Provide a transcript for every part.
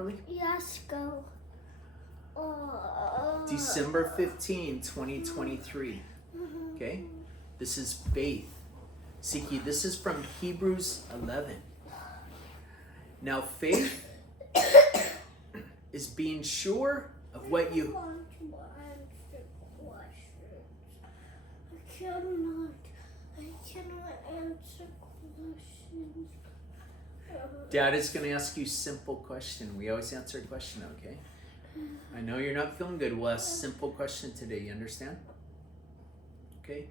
properly? Yes, go. December 15, 2023. Okay? This is faith. Siki, this is from Hebrews 11. Now, faith is being sure of what you... I want to answer questions. I cannot answer questions. Dad is going to ask you a simple question. We always answer a question, okay? I know you're not feeling good. We'll ask a simple question today. You understand? Okay?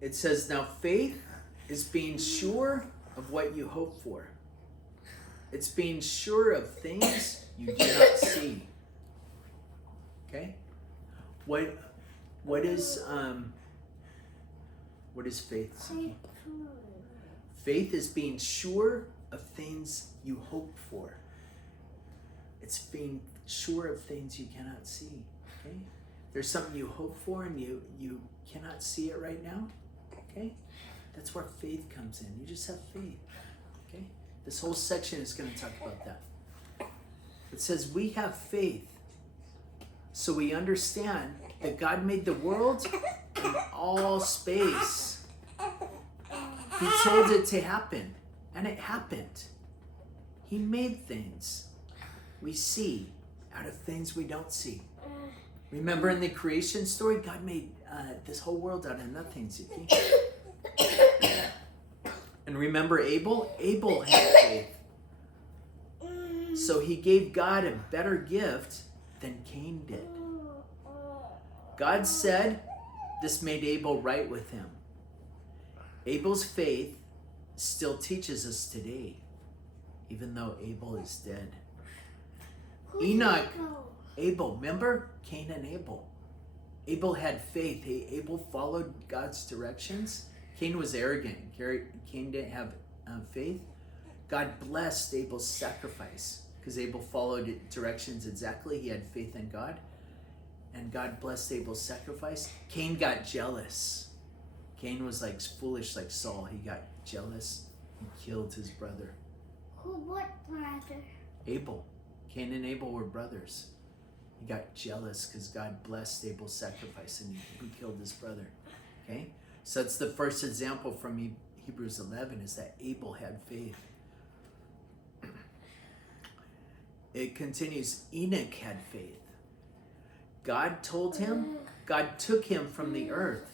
It says, now faith is being sure of what you hope for. It's being sure of things you do not see. Okay? What is faith, Siki? Faith is being sure of things you hope for. It's being sure of things you cannot see. Okay? There's something you hope for and you cannot see it right now. Okay? That's where faith comes in. You just have faith. Okay? This whole section is going to talk about that. It says we have faith, so we understand that God made the world and all space. He told it to happen, and it happened. He made things we see out of things we don't see. Remember in the creation story, God made this whole world out of nothing, Ziki. And remember Abel? Abel had faith. So he gave God a better gift than Cain did. God said this made Abel right with him. Abel's faith still teaches us today, even though Abel is dead. Enoch, Abel, remember? Cain and Abel. Abel had faith. Abel followed God's directions. Cain was arrogant. Cain didn't have faith. God blessed Abel's sacrifice because Abel followed directions exactly. He had faith in God. And God blessed Abel's sacrifice. Cain got jealous. Cain was like foolish like Saul. He got jealous and killed his brother. What brother? Abel. Cain and Abel were brothers. He got jealous because God blessed Abel's sacrifice and he killed his brother. Okay? So that's the first example from Hebrews 11 is that Abel had faith. It continues, Enoch had faith. God told him, God took him from the earth.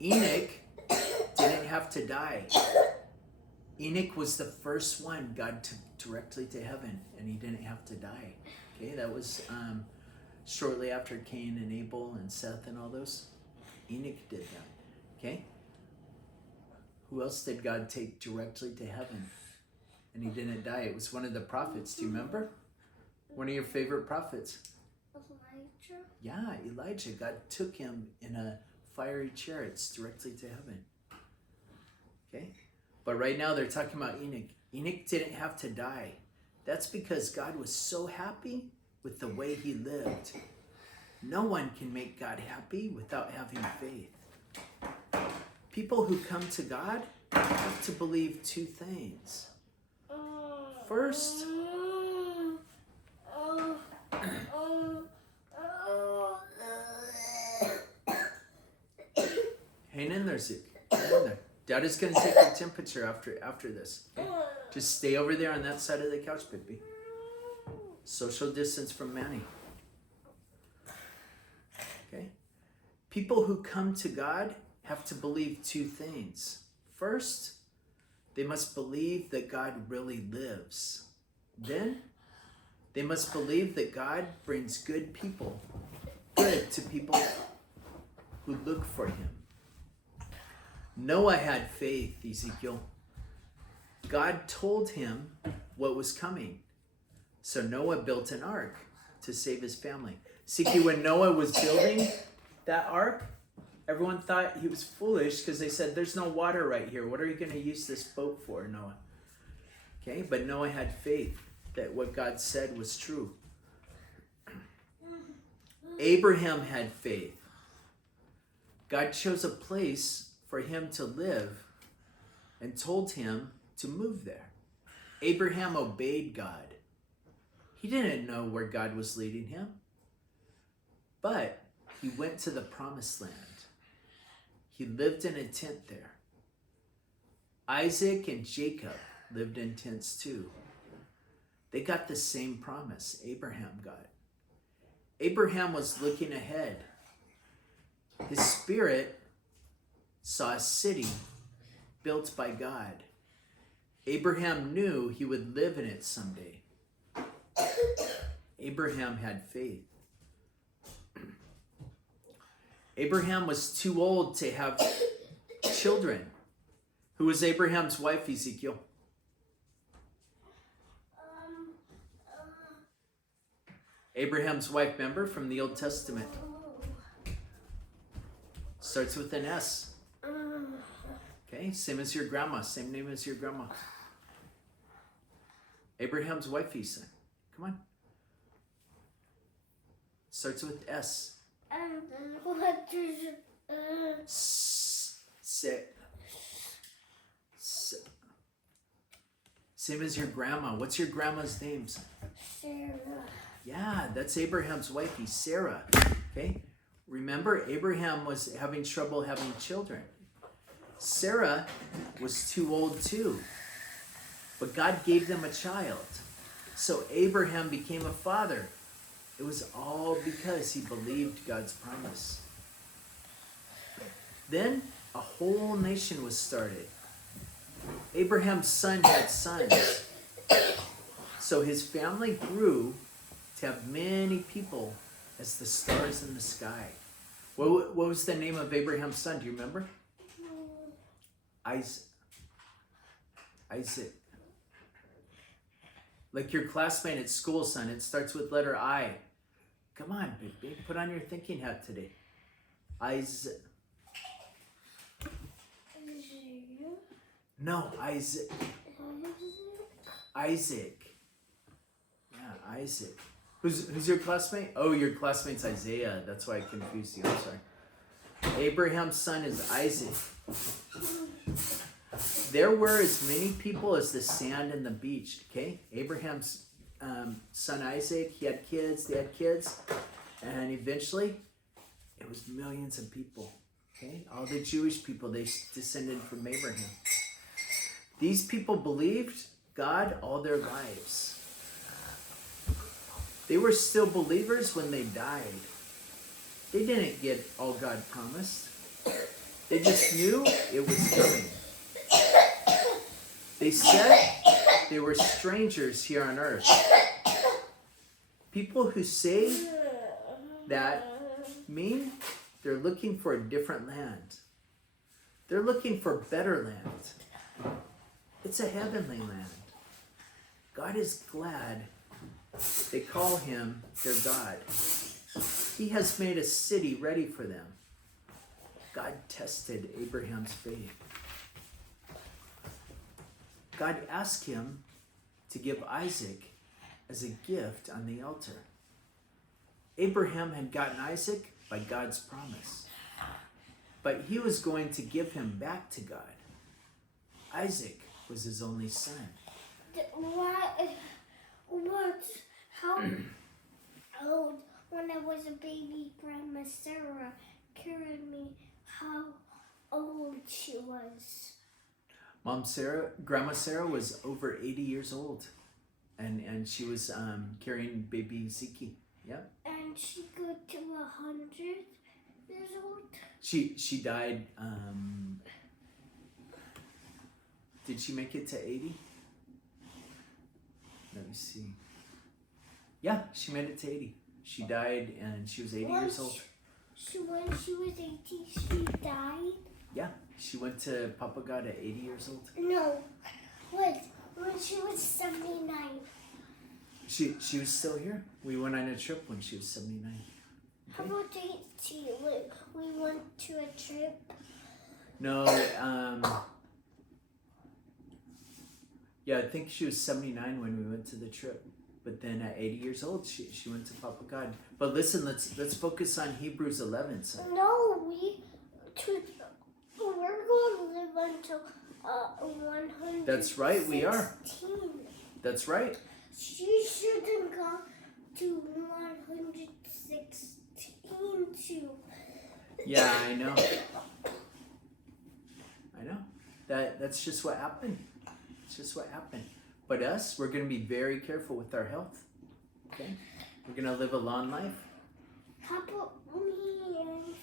Enoch didn't have to die. Enoch was the first one God took directly to heaven, and he didn't have to die. Okay, that was shortly after Cain and Abel and Seth and all those. Enoch did that. Okay? Who else did God take directly to heaven? And he didn't die. It was one of the prophets. Do you remember? One of your favorite prophets. Elijah? Yeah, Elijah. God took him in a fiery chariots directly to heaven. Okay? But right now they're talking about Enoch. Enoch didn't have to die. That's because God was so happy with the way he lived. No one can make God happy without having faith. People who come to God have to believe two things. First, hang in there, Zeke. Hang in there. Dad is going to take your temperature after this. Okay? Just stay over there on that side of the couch, baby. Social distance from Manny. Okay? People who come to God have to believe two things. First, they must believe that God really lives. Then, they must believe that God brings good to people who look for him. Noah had faith, Ezekiel. God told him what was coming. So Noah built an ark to save his family. See, when Noah was building that ark, everyone thought he was foolish because they said, there's no water right here. What are you going to use this boat for, Noah? Okay, but Noah had faith that what God said was true. Abraham had faith. God chose a place for him to live and told him to move there. Abraham obeyed God. He didn't know where God was leading him, but he went to the promised land. He lived in a tent there. Isaac and Jacob lived in tents too. They got the same promise Abraham got. Abraham was looking ahead. His spirit saw a city built by God. Abraham knew he would live in it someday. Abraham had faith. Abraham was too old to have children. Who was Abraham's wife, Ezekiel? Abraham's wife, remember, from the Old Testament. Starts with an S. Okay, same as your grandma, same name as your grandma. Abraham's wife, he said. Come on. Starts with S. What is Same as your grandma. What's your grandma's name, son? Sarah? Yeah, that's Abraham's wifey, Sarah. Okay? Remember, Abraham was having trouble having children. Sarah was too old too. But God gave them a child. So Abraham became a father. It was all because he believed God's promise. Then a whole nation was started. Abraham's son had sons. So his family grew to have many people as the stars in the sky. What was the name of Abraham's son? Do you remember? Isaac. Like your classmate at school, son. It starts with letter I. Come on, baby. Put on your thinking hat today. Isaac. No, Isaac. Isaac. Yeah, Isaac. Who's your classmate? Oh, your classmate's Isaiah. That's why I confused you. I'm sorry. Abraham's son is Isaac. There were as many people as the sand in the beach. Okay, Abraham's son Isaac. He had kids. They had kids, and eventually, it was millions of people. Okay, all the Jewish people, they descended from Abraham. These people believed God all their lives. They were still believers when they died. They didn't get all God promised. They just knew it was coming. They said they were strangers here on earth. People who say that mean they're looking for a different land. They're looking for better land. It's a heavenly land. God is glad they call him their God. He has made a city ready for them. God tested Abraham's faith. God asked him to give Isaac as a gift on the altar. Abraham had gotten Isaac by God's promise, but he was going to give him back to God. Isaac was his only son. How old, when I was a baby, Grandma Sarah carried me, how old she was? Grandma Sarah was over 80 years old, and she was carrying baby Zeke. Yeah. And she got to 100 years old? She died, did she make it to 80? Let me see. Yeah, she made it to 80. She died and she was 80 years old. When she was 80, she died? Yeah, she went to Papa God at 80 years old. No, when she was 79. She was still here. We went on a trip when she was 79. Okay. How about 80? We went to a trip. No, yeah, I think she was 79 when we went to the trip. But then at 80 years old, she went to Papa God. But listen, let's focus on Hebrews 11. So. No, we're going to live until 100. That's right, we are. That's right. She shouldn't go to 116 to. Yeah, I know. That's just what happened. It's just what happened. But us, we're going to be very careful with our health. Okay? We're going to live a long life. How about me?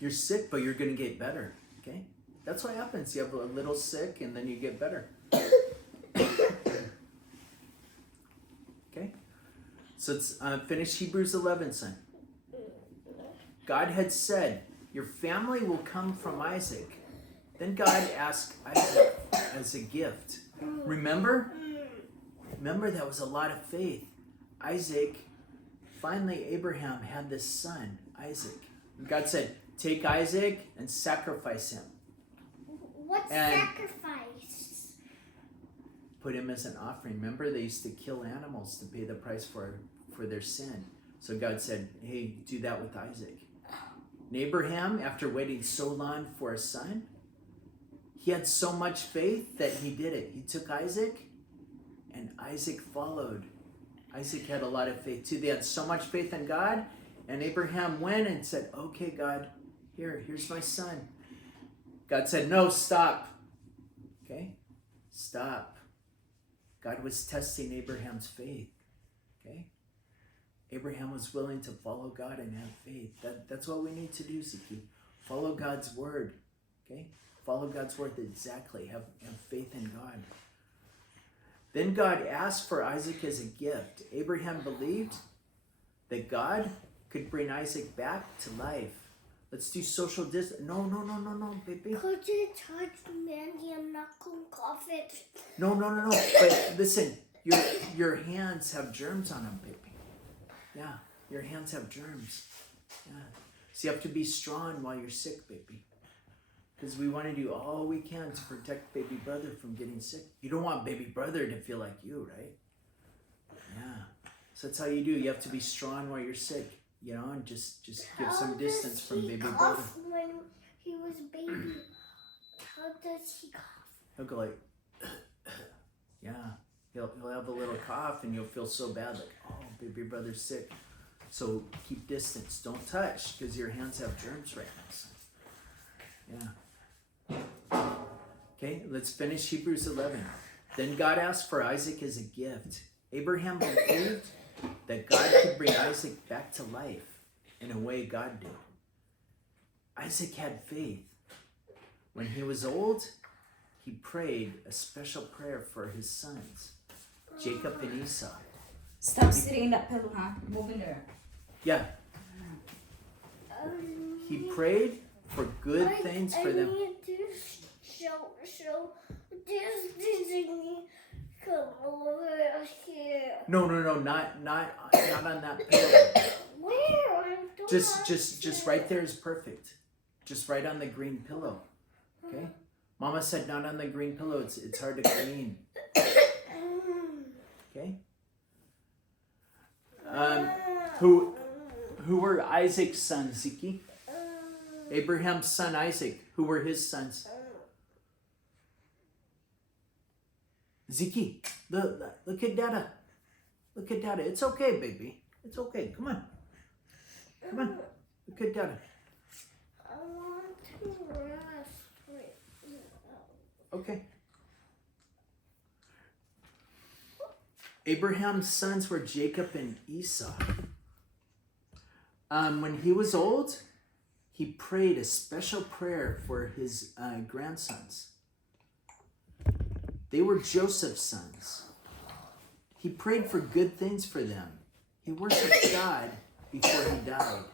You're sick, but you're going to get better. Okay? That's what happens. You have a little sick, and then you get better. Okay? So let's finish Hebrews 11, son. God had said, your family will come from Isaac. Then God asked Isaac as a gift. Remember? Remember, that was a lot of faith. Isaac, finally Abraham had this son, Isaac. And God said, take Isaac and sacrifice him. What sacrifice? Put him as an offering. Remember, they used to kill animals to pay the price for their sin. So God said, hey, do that with Isaac. And Abraham, after waiting so long for a son, he had so much faith that he did it. He took Isaac, and Isaac followed. Isaac had a lot of faith too. They had so much faith in God, and Abraham went and said, okay, God, here's my son. God said, no, stop. Okay? Stop. God was testing Abraham's faith. Okay? Abraham was willing to follow God and have faith. That's what we need to do, Ziki. Follow God's word. Okay? Follow God's word exactly. Have faith in God. Then God asked for Isaac as a gift. Abraham believed that God could bring Isaac back to life. Let's do social distance. No, baby. Could you touch Mandy? I'm not going to cough it. No. But listen, your hands have germs on them, baby. Yeah, your hands have germs. Yeah. So you have to be strong while you're sick, baby. Because we want to do all we can to protect baby brother from getting sick. You don't want baby brother to feel like you, right? Yeah. So that's how you do. You have to be strong while you're sick, you know, and just give some distance from baby brother. When he was baby, how does he cough? He'll go like, yeah. He'll have a little cough, and you'll feel so bad, like, oh, baby brother's sick. So keep distance. Don't touch, because your hands have germs right now. So. Yeah. Okay, let's finish Hebrews 11. Then God asked for Isaac as a gift. Abraham believed that God could bring Isaac back to life in a way God did. Isaac had faith. When he was old, he prayed a special prayer for his sons, Jacob and Esau. Stop sitting in that pillow, huh? Move in there. Yeah. He prayed for good things for them. I need to show this Disney come over here. No, not on that pillow. Where? Just right there is perfect. Just right on the green pillow. Okay? Mama said not on the green pillow. It's hard to clean. Okay? Who were Isaac's sons, Ziki? Abraham's son Isaac. Who were his sons? Ziki, look at Dada. Look at Dada. It's okay, baby. It's okay. Come on. Look at Dada. I want to rest right now. Okay. Abraham's sons were Jacob and Esau. When he was old, he prayed a special prayer for his grandsons. They were Joseph's sons. He prayed for good things for them. He worshiped God before he died.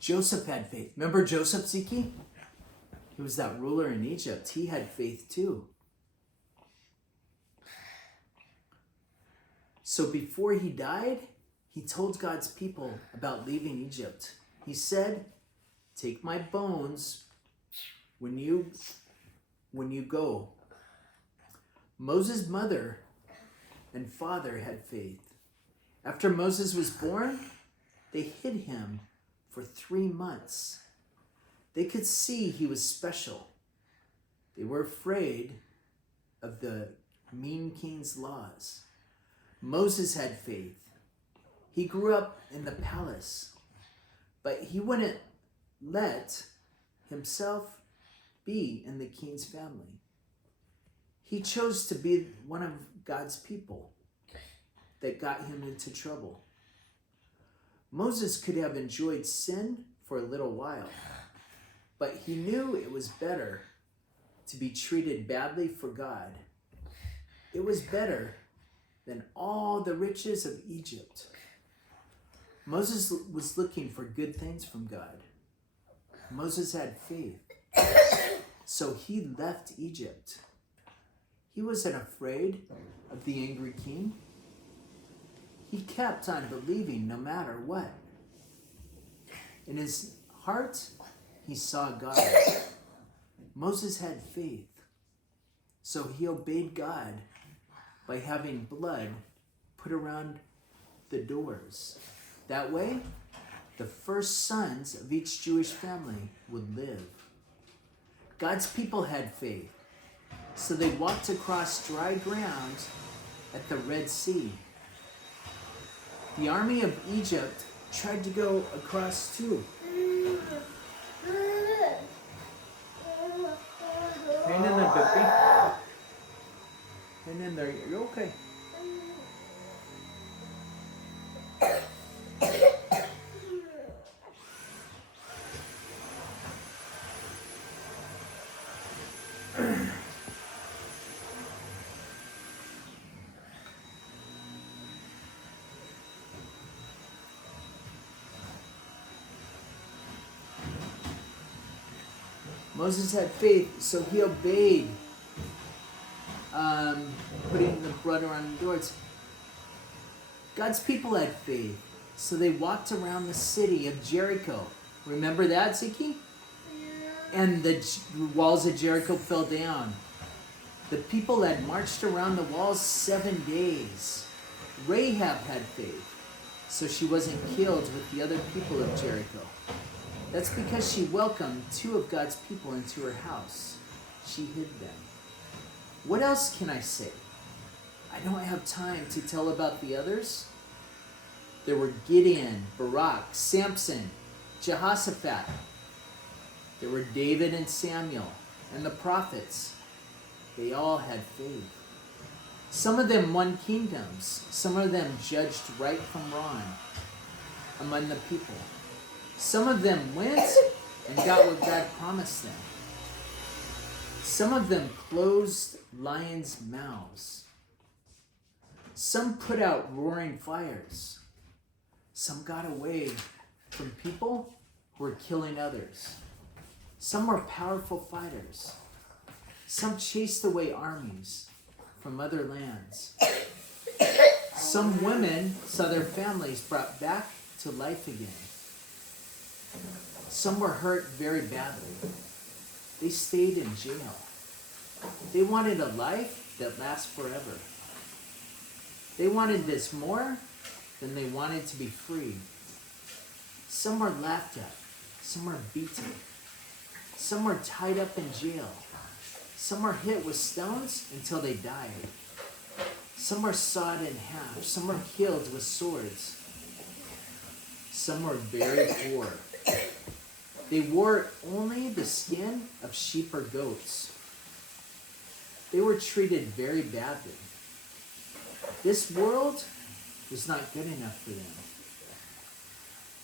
Joseph had faith. Remember Joseph, Ziki? He was that ruler in Egypt. He had faith too. So before he died, he told God's people about leaving Egypt. He said, take my bones when you go. Moses' mother and father had faith. After Moses was born, they hid him for 3 months. They could see he was special. They were afraid of the mean king's laws. Moses had faith. He grew up in the palace, but he wouldn't let himself be in the king's family. He chose to be one of God's people that got him into trouble. Moses could have enjoyed sin for a little while, but he knew it was better to be treated badly for God. It was better than all the riches of Egypt. Moses was looking for good things from God. Moses had faith, so he left Egypt. He wasn't afraid of the angry king. He kept on believing no matter what. In his heart, he saw God. Moses had faith, so he obeyed God by having blood put around the doors. That way, the first sons of each Jewish family would live. God's people had faith, so they walked across dry ground at the Red Sea. The army of Egypt tried to go across too. Hang in there, Bippy. Hang in there. You're okay. Moses had faith, so he obeyed putting the blood around the doors. God's people had faith, so they walked around the city of Jericho. Remember that, Ziki? And the walls of Jericho fell down. The people had marched around the walls 7 days. Rahab had faith, so she wasn't killed with the other people of Jericho. That's because she welcomed 2 of God's people into her house. She hid them. What else can I say? I don't have time to tell about the others. There were Gideon, Barak, Samson, Jehoshaphat. There were David and Samuel, and the prophets. They all had faith. Some of them won kingdoms. Some of them judged right from wrong among the people. Some of them went and got what God promised them. Some of them closed lions' mouths. Some put out roaring fires. Some got away from people who were killing others. Some were powerful fighters. Some chased away armies from other lands. Some women saw their families brought back to life again. Some were hurt very badly. They stayed in jail. They wanted a life that lasts forever. They wanted this more than they wanted to be free. Some were laughed at. Some were beaten. Some were tied up in jail. Some were hit with stones until they died. Some were sawed in half. Some were killed with swords. Some were very poor. They wore only the skin of sheep or goats. They were treated very badly. This world was not good enough for them.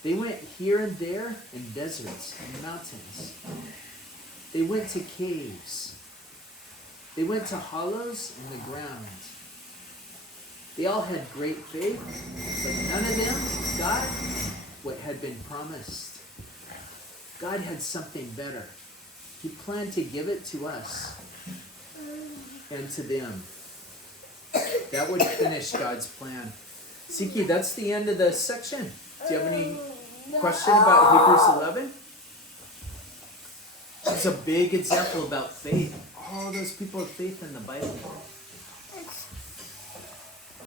They went here and there in deserts and mountains. They went to caves. They went to hollows in the ground. They all had great faith, but none of them got what had been promised. God had something better. He planned to give it to us and to them. That would finish God's plan. Siki, that's the end of the section. Do you have any question about Hebrews 11? It's a big example about faith. All those people of faith in the Bible.